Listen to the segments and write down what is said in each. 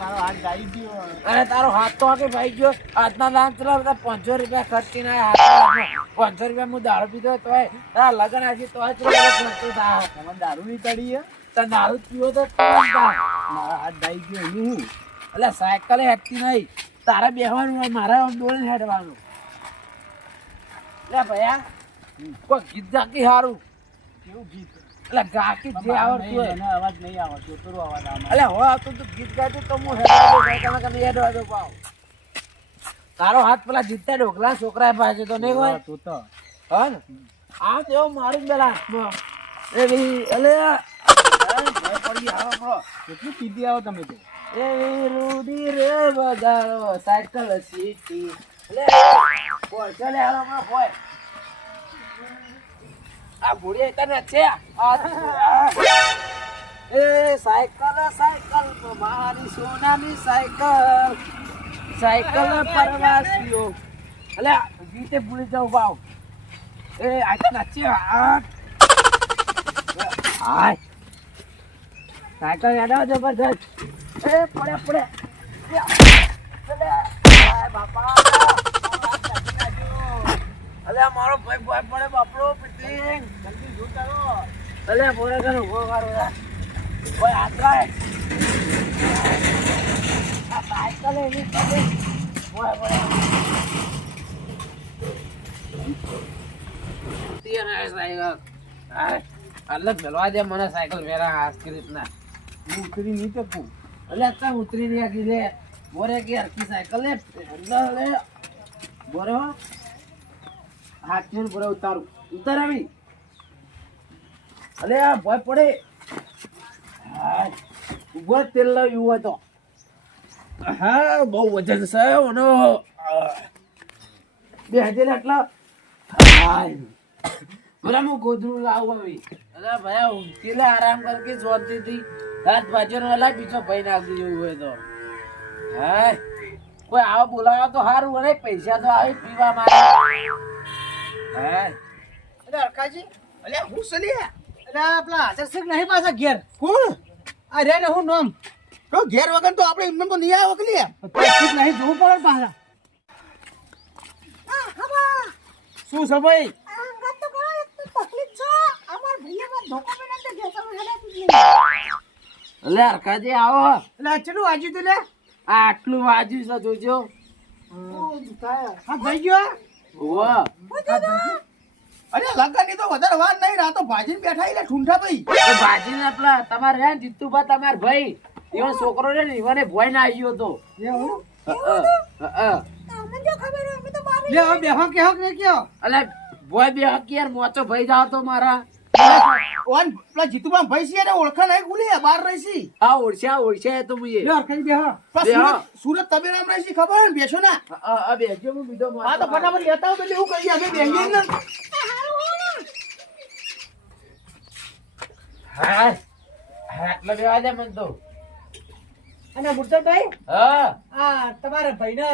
મારો હાથ જાય ગયો. અરે તારો હાથ તો આગે ભાઈ ગયો. આજના દાન ચલા બધા 500 રૂપિયા ખર્ચીને આયા. 500 રૂપિયા હું દારૂ પીધો તોય તારા લગન આવી તોય ખર્ચો થાય. તમે દારૂ ની તળી હે? તને દારૂ પીવો તો મારો હાથ જાય ગયો એનું હું. એટલે સાયકલ હેકતી નહીં. તારે બેહવાનું હોય, મારે આમ દોડીને હેડવાનું. લે ભૈયા કોઈ ગીત ગાકી હારું કેવું ગીત? એટલે ગાકી જે આવડતું હોય. મને અવાજ નહીં આવતો. ચોતરો અવાજ આવે. એટલે હો આવતું તું ગીત ગાતું તો હું હેડવા દઉં. હેડવા દઉં પાવ. તારો હાથ પેલા જીતતા ઢોકલા છોકરા પાસે તો નહીં હોય. તું તો હા ને આ તો એવું મારું પેલા હાથમાં એવી એટલે પડી આવો. કેટલું પીધી આવો તમે તો? એવી રૂડી રે બજારો સાયકલ સીટી લે બોલ ચલે હાલમાં હોય. આ ભૂરી તને છે એ સાયકલ મારી સોનાની સાયકલ સાયકલ પરવાસીઓ અલે ગીતે ભૂલી જાઉં ભાવ એ આ તને છે હાય સાયકલ યાદ જબરદસ્ત એ પડે બાપા અલે મારો ભાઈ ભાઈ પડે બાપડો પિટિંગ જલ્દી જો કરો. અલે બોરે કરો ગો મારો ઓય આટલાય આ સાયકલ એની પડે ઓય ઓય તીના સાયકલ આ અલગ મેલવા દે મને સાયકલ વેરા આસ્કી રીતના હું ઉતરી નહીં શકું. અલે તા ઉતરી ને આકી લે બોરે કે હરકી સાયકલ લે લે બોરે હાથ ને બોરે ઉતારું ઉતાર આવી. અલે આ ભય પડે ઉભો તેલ લાવ્યું હોય તો હા બહુ વજન છે ઓનો બે હજાર આટલા બરાબર હું ગોધરું લાવું હવે. અરે ભાઈ તેલે આરામ કરકે જોતી હતી રાત બાજુ વાલા બીજો ભાઈ નાખી જેવું હોય તો હા કોઈ આવો બોલાવો તો સારું અને પૈસા તો આવે પીવા મારે. હા અરે અરકાજી અલે હું સલિયા અરે પેલા હાજર નહીં પાછા ઘેર કોણ આ રે ને હું નામ તો ઘેર વગર તો આપણે એમને તો નહીં આવો કે પછી નહીં જોવું પડે પાછા. શું છે ભાઈ? એટલે હરખાજી આવો એટલે ચલું વાજ્યું તું લે આટલું વાજ્યું છે જોજો. હા થઈ ગયો. વાહ અરે લગન ની તો વધારે વાર નહીં રાતો ભાજીને બેઠા એટલે ઠુંઠા ભાઈ ભાજી ને પેલા તમારે હે જીતુભા તમાર ભાઈ એવો છોકરો છે ને ઈવને ભોય ના આવ્યો તો લે હવે બેહો કેહો કે કયો અલે ભોય બે હકિયાર મોચો ભાઈ જાવ તો મારા ઓન પેલા જીતુબા ભાઈ છે ને ઓળખા નહીં ગુલી બહાર રહીશી આ ઓળખ્યા તો મુએ લે અરખાઈ બેહો સુરત તબેરામ રહીશી ખબર ને બેસો ના આ બેજો હું બીજો હા તો ફટાફટ લેતા આવો એટલે એવું કહીએ અમે બેહીએ ને હા એટલે બેવા દે મન તો. અને મુર્તભાઈ હા આ તમારા ભાઈને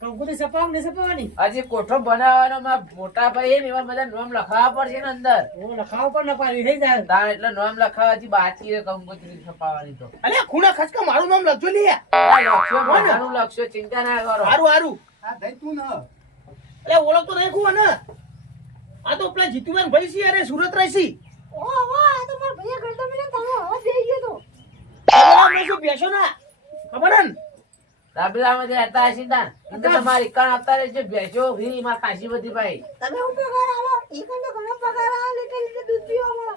કંકુની સપાવ ને સપાવાની આજે કોઠો બનાવવાનો માં મોટા ભાઈ ને એવા બધા નામ લખાવવા પડશે ને અંદર. ઓ લખાવ પર ન પાડી થઈ જાય તાર એટલે નામ લખાવવાથી બાકી છે કંકોત્રી છપાવવાની તો. અલે ખૂણા ખસકા મારું નામ લખજો લે આ લક્ષ્યો બધાનું લક્ષ્યો ચિંતા ના કરો. હારું હારું હા દઈ તું ન અલે ઓળખ તો નહીં કુવા ને આ તો પેલા જીતુભાઈ ભાઈ છે અરે સુરત રહીશી ઓ વાહ આ તો માર ભૈયા કરતા મને તમે હવે બેહી ગયો તો તમે શું બેસો ના ખબર ને રાબલામાં જે હતા હશે તાન એટલે તમારી કાન આપતા રહેજો બેસો ફરી માં ખાસી બધી ભાઈ તમે હું પગાર આવો ઈ કંદો ઘણો પગાર આવો લીટર દૂધ પીવા મળે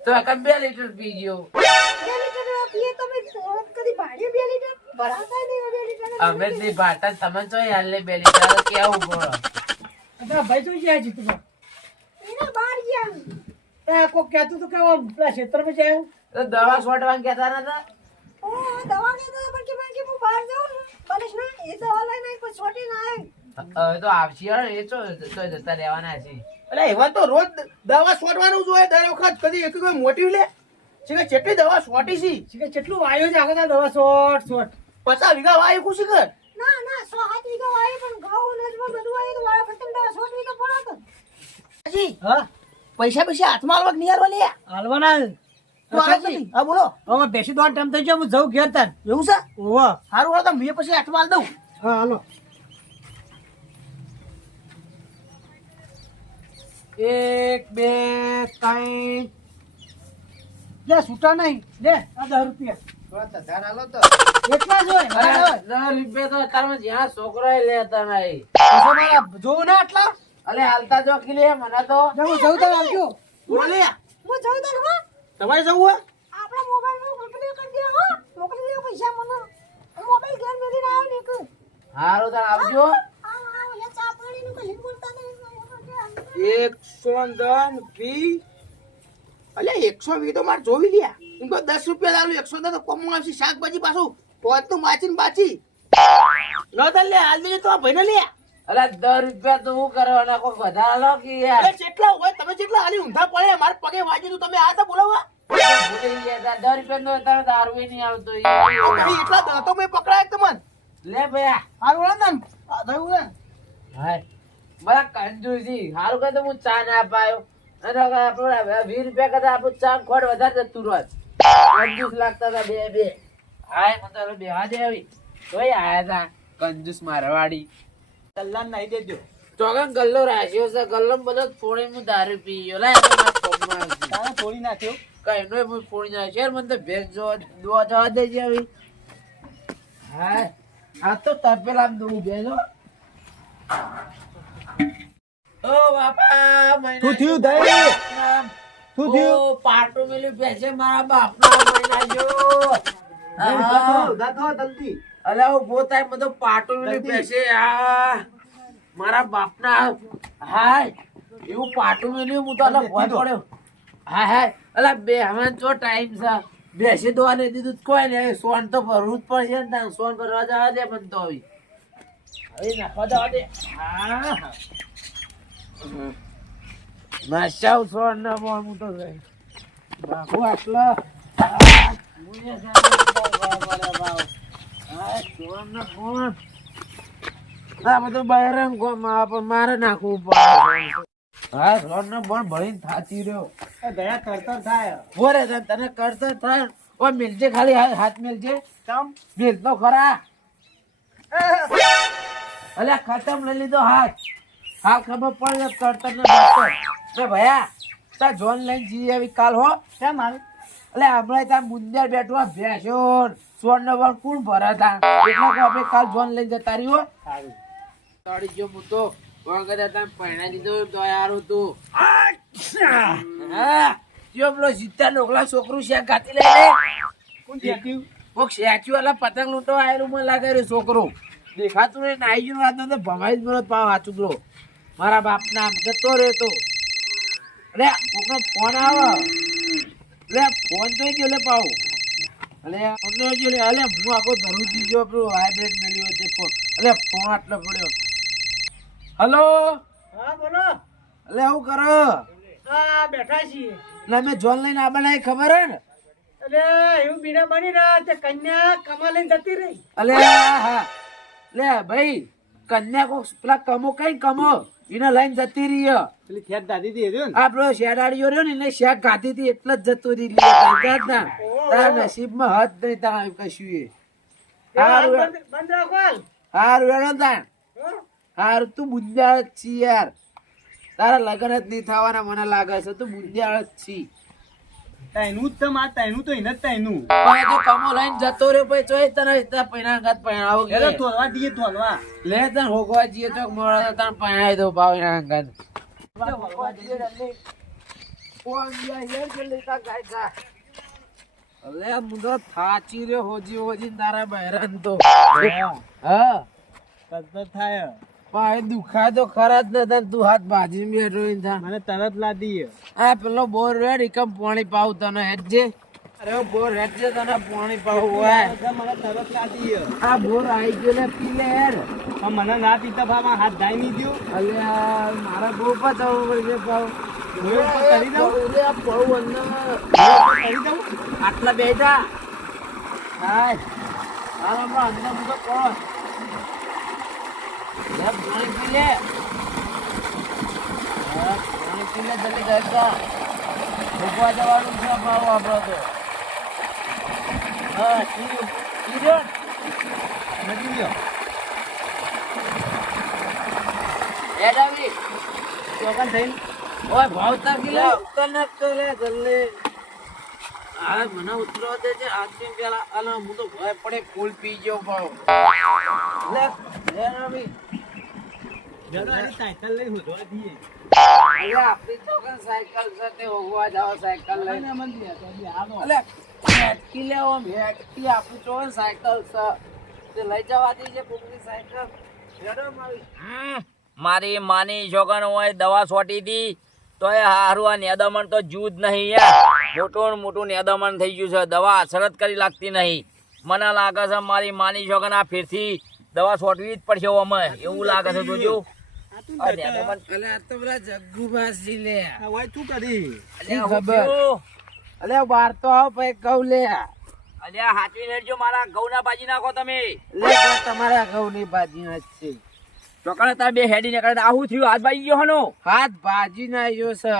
તો એકમ 2 લીટર પી ગયો 2 લીટર પીએ તમે કદી ભાડે 2 લીટર ભરાતા નહીં 2 લીટર અમે ની ભાટા તમને તો હાલે 2 લીટર કેવું બોલો અદા ભાઈ તો જ્યાં જીતું એના બહાર ગયા એ કો કહેતું તો કે પેલા ક્ષેત્રમાં જાય તો દવા છોડવાનું કહેતા નતા. ઓ દવા કે તો પણ કે હું બહાર જાઉં બનેશ ના એ દવા લઈને કોઈ છોટી ના આવે હવે તો આવશે એ તો જતા રહેવાના છે. એટલે એવા તો રોજ દવા છોડવાનું જોઈએ દર વખત કદી એક કોઈ મોટી લે છે કેટલી દવા છોટી છે કેટલું વાયો છે આખા દવા છોટ 50 વીઘા વાયો ખુશી કર ના ના 100 વીઘા વાય પણ ઘઉં નજમાં બધું વાય તો વાળા ફટમ દવા છોટવી તો પડે તો જી હા પૈસા હાથમાં આલવા નહીં આલવા લે આલવાના તું આવે કે નહીં? હા બોલો. હવે બેસી દોડ ટાઈમ થઈ ગયો હું જઉં ઘેર તાર એવું છે? ઓવા સારું વાળો મેં પછી હાથમાં આલ દઉં. હા હાલો 1 2 3 લે છૂટા નહીં લે આ 10 રૂપિયા એટલા જ હોય અરે વધારે હોય. 10 રૂપિયા તો અત્યારમાં જ્યાં છોકરાએ લેતા નહીં. પછી મારા જોવું ના આટલા અલે હાલતા જો કે લે મને તો હું જઉં તાર આવજો બોલો લે. હું જાઉં તાર હો તમારે જવું હોય? આપણા મોબાઈલમાં મોકલી કરી દે હો મોકલી દે પૈસા મને મોબાઈલ ઘેર મેલીને આવ્યો ને કે હારું તાર આવજો. આ ચા પાણીનું કઈ બોલતા નહીં 110 વી. અલ્યા 120 તો મારે જોવી લ્યા. એમ તો 10 રૂપિયા લાવું 110 તો કોમ આવશે શાકભાજી પાછું પોત તો માચીને બાચી લો તાર લે હાલ દેજે તો આ ભાઈને લે. અલે 10 રૂપિયા તો હું કરવાના કોઈ વધારે લો કે યાર. અરે જેટલા હોય તમે જેટલા હાલી ઊંધા પડે મારે પગે વાજી તું તમે આ તો બોલાવા ભૂલી ગયા તા. 10 રૂપિયા નો અત્યારે દારૂ નહીં આવતો યાર. તમે એટલા દાંતો મેં પકડાય તમને. લે ભયા હારું વાળા ને આ થયું ને હાય મારા કંજૂસી હારું કહે તો હું ચા ના પાયો અને આપણે 20 રૂપિયા કરતા આપણું ચા ખોટ વધારે જતું રોજ કંજૂસ લાગતા હતા બે હાય મને તો બેહવા દે આવી તોય આયા તા કંજૂસ મારવાડી કલ્યાણ નહીં દેજો ચોગન ગલ્લો રાખ્યો છે ગલ્લો બધો ફોડી હું દારૂ પી ગયો લે તો મારા પગમાં આવી. તારે થોડી નાખ્યો કઈ નો હું ફોડી નાખ્યો યાર મને તો ભેજ દોવા જવા દેજે આવી હાય આ તો તપેલા દઉં બેજો ઓ બાપા મહિના શું થયું દઈ શું થયું ઓ પાટો મેલી બેસે મારા બાપના મહિના જો ઉધા થો જલ્દી અલે ઓ ગોતાય મતો પાટો મેલી બેસે આ મારા બાપના હાય એવું પાટો મેલી હું તો અલે ભોય પડ્યો હાય હાય અલે બે હમણાં તો ટાઈમ છે બેસી દોવાને દીધું કોઈ ને સોન તો ભરવું જ પડશે ને તાન સોન ભરવા જવા દે મને તો હવે નાખવા જવા દે હા નાશાવ સોન ના બોલ હું તો ગઈ બાપુ આટલા મારે નાખવું પડે હા સોન નો બોલ ભરીને થાતી રહ્યો દયા કરતા થાય બોરે તને કરતો થાય ઓ મિલજે ખાલી હાથ મિલજે કામ મિલ તો ખરા અલ્યા ખતમ લઈ લીધો હાથ હાલ ખબર પડે કરતર ને ડોક્ટર ભયા તા જોન લઈને જઈએ આવી કાલ હો કેમ મારે એટલે હમણાં ત્યાં મુંદર બેઠો ભેસો સોન નો વળ કોણ ભરા તા એટલે કે આપણે કાલ જોન લઈને જતા રહ્યો સારું તોડી ગયો હું તો વગર હતા પહેણા દીધો તો યાર તું હા જો પેલો સીતા ડોકલા છોકરું શેક ગાતી લઈને કોણ દેખ્યું કોક શેચ્યુ વાલા પતંગ લૂંટો આયેલું મને લાગે રે છોકરો દેખાતું નહીં નાઈ ગયું વાત તો ભમાઈ જ મને પાવ હાચું પેલો મારા બાપના આમ જતો રહેતો અરે કોકનો ફોન આવે લે ફોન તો જો લે પાવ અલે અમને જો લે અલે હું આખો ધરુજી જો પેલું વાઇબ્રેટ મેલ્યો તે ફોન અલે ફોન આટલો પડ્યો હલો હા બોલો અલે હું કરો હા બેઠા છીએ લે મેં જોન લઈને આ બનાવી ખબર હે ને અરે એવું બીના બની રહ્યા તે કન્યા કમા લઈને જતી રહી અલે હા લે ભાઈ કન્યા કો પેલા કમો કઈ કમો એને લઈને જતી રહી પેલી ખેત દાદી દી રહ્યો ને આ પેલો શેડાડીઓ રહ્યો ને એને શેક ગાતી હતી એટલે જ જતો રહી તારા નસીબમાં હદ નહીં તારા કશું એ હારું બંધ રાખો હાલ. હારું એનો તાણ હો? હારું તું બુંદિયાળ જ છી યાર તારા લગન જ નહીં થવાના મને લાગે છે તું બુંદિયાળ જ છી તાઈનું જ તમ આ તાઈનું તો એને જ તાઈનું પણ જો કમો લઈને જતો રહ્યો પછી ચોય તને પૈણા ગાત પૈણાવો એટલે તોલવા દઈએ તોલવા લે તને હોગવા જઈએ તો મોડા તને પૈણાઈ દો ભાવ એના ગાત અલે મુંડો થાચી રહ્યો હોજી તારા બહેરાન તો હા તરત થાય પાય દુખાય તો ખરા જ નતા તું હાથ બાજી બેઠો ઇન્સાન મને તરત લાદી આ પેલો બોર રેડ એકમ પાણી પાવ તને હેડજે અરે બોર હેડજે તને પાણી પાવ હોય મને તરત લાદી આ બોર આવી ગયો ને પી લે યાર મને ના પીતા ભામાં હાથ ધાઈ નહીં દો અલ્યા મારા બહુ પચાવ પડશે પાવ કરી દઉં આ પાવ અંદર કરી દઉં આટલા બેઠા હાય આરામ અંદર મુકો કોણ લે પાણી પી લે પાણી પી લે જલ્દી ઘર ભોગવા જવાનું છે ભાવ આપણો તો. હા ઈ રહ્યો ને? નથી ગયો. એ ડાબી ચોકન થઈને ઓય ભાવ તાર કે લે ઉતર ન કરે જલ્દી. આ મને ઉતરવા દે છે આજથી પેલા અને હું તો ભય પડે ફૂલ પી ગયો ભાવ. લે લે ડાબી જડો આની સાયકલ લઈ હોધવા દઈએ. અલ્યા આપણી છોકરા સાયકલ સાથે હોગવા જાવ સાયકલ લઈને. મને દે તો બી હાલો. અલ્યા હેટકી લેવો હેટકી આપણી ચોકન સાયકલ છે તે લઈ જવા દે કોકની સાયકલ. જડો મારી મારી માની છોકન હોય દવા છોટી હતી તો એ હારું આ નેદામણ તો જૂજ નહીં યાર. મોટું ને મોટું નેદામણ થઈ ગયું છે. દવા અસરત કરી લાગતી નહીં. મને લાગે છે મારી માની છોકન આ ફેરથી દવા છોટવી જ પડશે અમે એવું લાગે છે. જોજો આ નેદામણ અલ્યા આ તો પેલા જગ્ગુભાઈ લે. આ હોય તું કરી. અલ્યા ખબર. હું થયું? અલ્યા બાર તો આવ પછી કહું લે. અલ્યા હાચવી લેજો મારા ઘઉંના ભાજી નાખો તમે. લે તો તમારા ઘઉંની ભાજી ના જ છે. ચોકન તાર બે હેડી નીકળે આવું થયું હાથ ભાઈ ગયો હનો. હાથ ભાજી ના આવ્યો છે.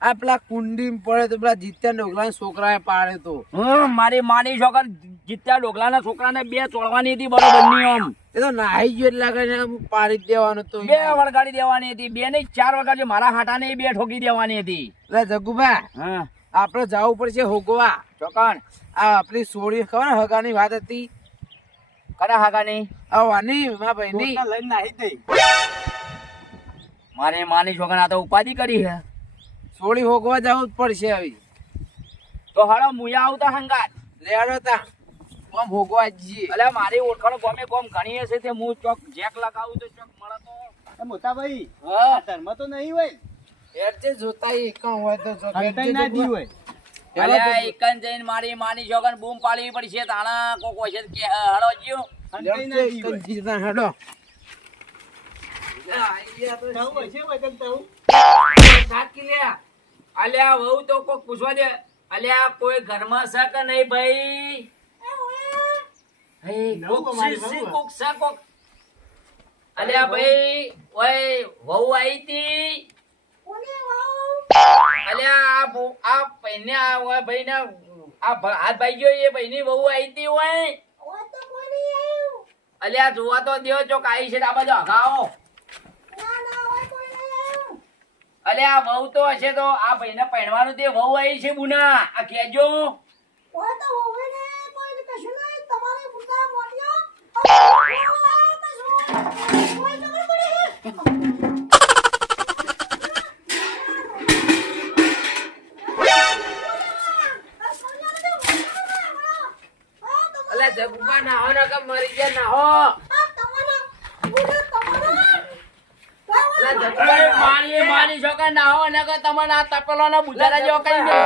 આ પેલા કુંડી પડે તો પેલા જીત્યા ડોગલા છોકરાએ પાડે તો. મારી માની છોકન જીત્યા ડોગલાના છોકરાને બે ચોળવાની હતી બરોબરની આમ. એ તો નાહી ગયો એટલે લાગે છે પાડી જ દેવાનો તો. બે વળગાડી દેવાની હતી. બે નહીં 4 વળગાડજો. મારા હાટાને બે ઠોકી દેવાની હતી. લે જગ્ગુભા હા આપડે જવું પડશે હોગવા. ચોકન આ આપણી સોળી ખબર ને હગાની વાત હતી. કના હાકાની આ વાની મારા ભાઈની. પોતા લઈને નાહી દઈ. મારે માની છોકન આ તો ઉપાધિ કરી છે. સોળી હોગવા જવું જ પડશે હવે. તો હળો મુયા આવતા હંગાત. લેડો તા આમ હોગવા જઈએ. અલ્યા મારી ઓળખાણો ગમે કોમ ઘણી હશે તે હું ચોક જેક લગાવું તો ચોક મળે તો. એ મોટા ભાઈ હા આ ધર્મ તો નહીં હોય. એટલે જોતા એકમ હોય તો જો હંતાઈ ના દી હોય. અલ્યા એકન જઈને મારી માની છોકન બૂમ પાડવી પડશે તાણા કોક હોય છે કે હળો જ્યો. હંતાઈ ના દી હોય. જીતા હેડો. તાવ હોય છે વગર તાવ. થાકી લ્યા. અલ્યા વહુ તો કોક પૂછવા દે. અલ્યા કોઈ ઘરમાં છે કે નહીં ભાઈ? હે નવું કોક મારી સી વહુ. કોક છે કોક. અલ્યા ભાઈ ઓય વહુ આવી તી. કોને વાવ અલ્યા આ પૈને આ ઓય ભાઈ ના આ હાથ ભાઈ ગયો એ ભાઈની વહુ આવી તી ઓય. ઓ તો કોઈ નહીં આવ્યું. અલ્યા જોવા તો દ્યો ચોક આવી છે આ બાજુ હગાવો. ના ના હોય કોઈ નહીં આવ્યું. અલ્યા વહુ તો હશે તો આ ભાઈને પહેણવાનું તે વહુ આવી છે બુના આ કહેજો. હોય તો હોય ને કોઈ ને કશું નહીં તમારે પૂછા મોટિયો. કોઈ તો કોઈ અલ્યા જગુભા નાહો ને કે મરી ગયા નાહો. અલ્યા જગુભા મારી મારી છોકરા ના હો ને કે તમને આ તપેલો ના બુજારા જેવો કઈ નહીં.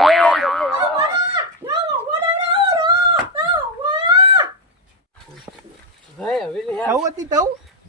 ભાઈ હવે લે યાર. તાવ હતી તાવ.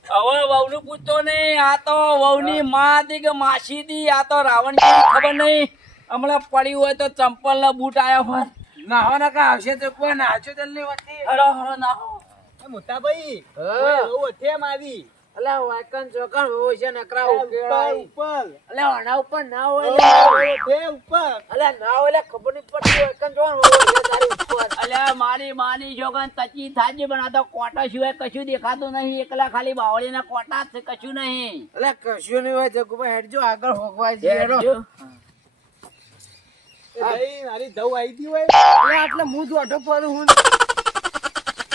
હવે વહુનું પૂછતો નહીં. આ તો વહુની માં હતી કે માસી હતી. આ તો રાવણ જેવી ખબર નહીં. હમણાં પડી હોય તો ચંપલ ના બૂટ આયા હોય. નાહો ને કે આવશે તો કોઈ નાચો જલ્દી વચ્ચે. હરો હરો ના હો. એ મોટા ભાઈ હા. બહુ છે મારી. અલ્યા વાયકન ચોકન હોય છે નકરા ઉપર ઉકેળાય. ઉપર. અલ્યા આના ઉપર ના હોય બહુ લે. છે ઉપર. અલ્યા ના હોય લે ખબર નહીં પડતી વાયકન ચોકન હોય છે તારી ઉપર. અલ્યા મારી માની છોકરા તચી થાજી પણ આ તો કોટા સિવાય કશું દેખાતું નહીં. એકલા ખાલી બાવળીના કોટા જ છે કશું નહીં. અલ્યા કશું નહીં હોય જગુભાઈ હેડજો આગળ હોગવા જઈએ હેડો. એ ભાઈ મારી દવ આવી હતી હોય. અલ્યા એટલે હું જ ઓઢો પડું હું.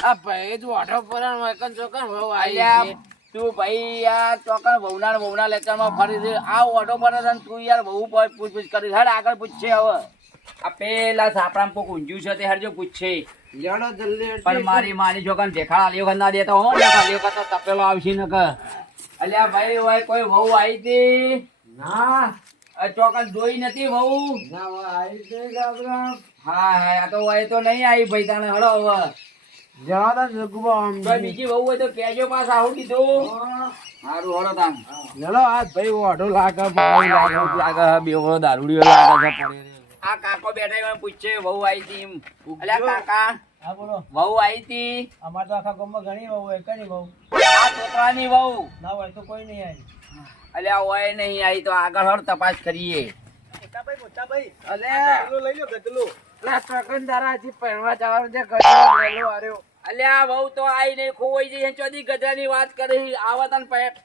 આ ભાઈ જ ઓઢો પડે વાયકન ચોકન હોય અલ્યા આઈ તું ભાઈ યાર ચોકન વહુના લેક્ચરમાં ફરી છે. આ ઓટો પર છે ને તું યાર વહુ પૂછપૂછ કરી. હેડ આગળ પૂછશે હવે. આ પેલા સાપડામાં કોક ઊંઝ્યું છે તે હેડજો પૂછશે. લેડો જલ્દી હેડજો. પણ મારી છોકરાને દેખાડ આલ્યો વખત ના દેતો હો ને આલ્યો વખત તો તપેલો આવશે ને કે. અલ્યા ભાઈ હોય કોઈ વહુ આવી હતી? ના આ ચોકન જોઈ નથી વહુ. ના હોય આઈ છે ગાબરા. હા હા આ તો હોય તો નહીં આવી ભાઈ તને હળો હવે. જવા દો જગુભા આમ. કોઈ બીજી વહુ હોય તો કહેજો પાછા આવું કીધું. સારું હળો તાન. લેડો આ ભાઈ ઓઢો લાગે ભાઈ લાગે. લાગે બેવડો દારૂડિયો લાગે છે પડે. આ કાકો બેઠા હોય પૂછે વહુ આવી હતી એમ. અલ્યા કાકા હા બોલો. વહુ આવી હતી? અમાર તો આખા ગામમાં ઘણી વહુ હોય. કની વહુ આ છોકરાની વહુ. ના હોય તો કોઈ નહીં આવી. અલ્યા હોય નહીં આવી તો આગળ હળ તપાસ કરીએ. મોટાભાઈ અલે ગદલો લઈ લો ગદલો. પેલા ચોકનદારા હજી પહેરવા જવાનું છે ગજરો લેલો આર્યો. અલ્યા વહુ તો આઈ નહીં ખોવાઈ જઈ ચોથી ગજરાની વાત કરી આવા તને પેટ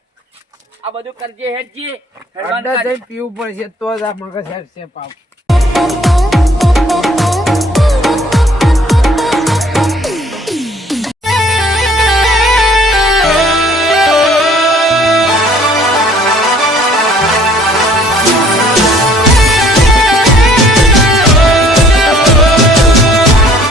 આ બધું કરજે હેડજી હેડવાન અડ્ડા કર. જઈને પીવું પડશે તો જ આ મગજ હેડશે પાપ.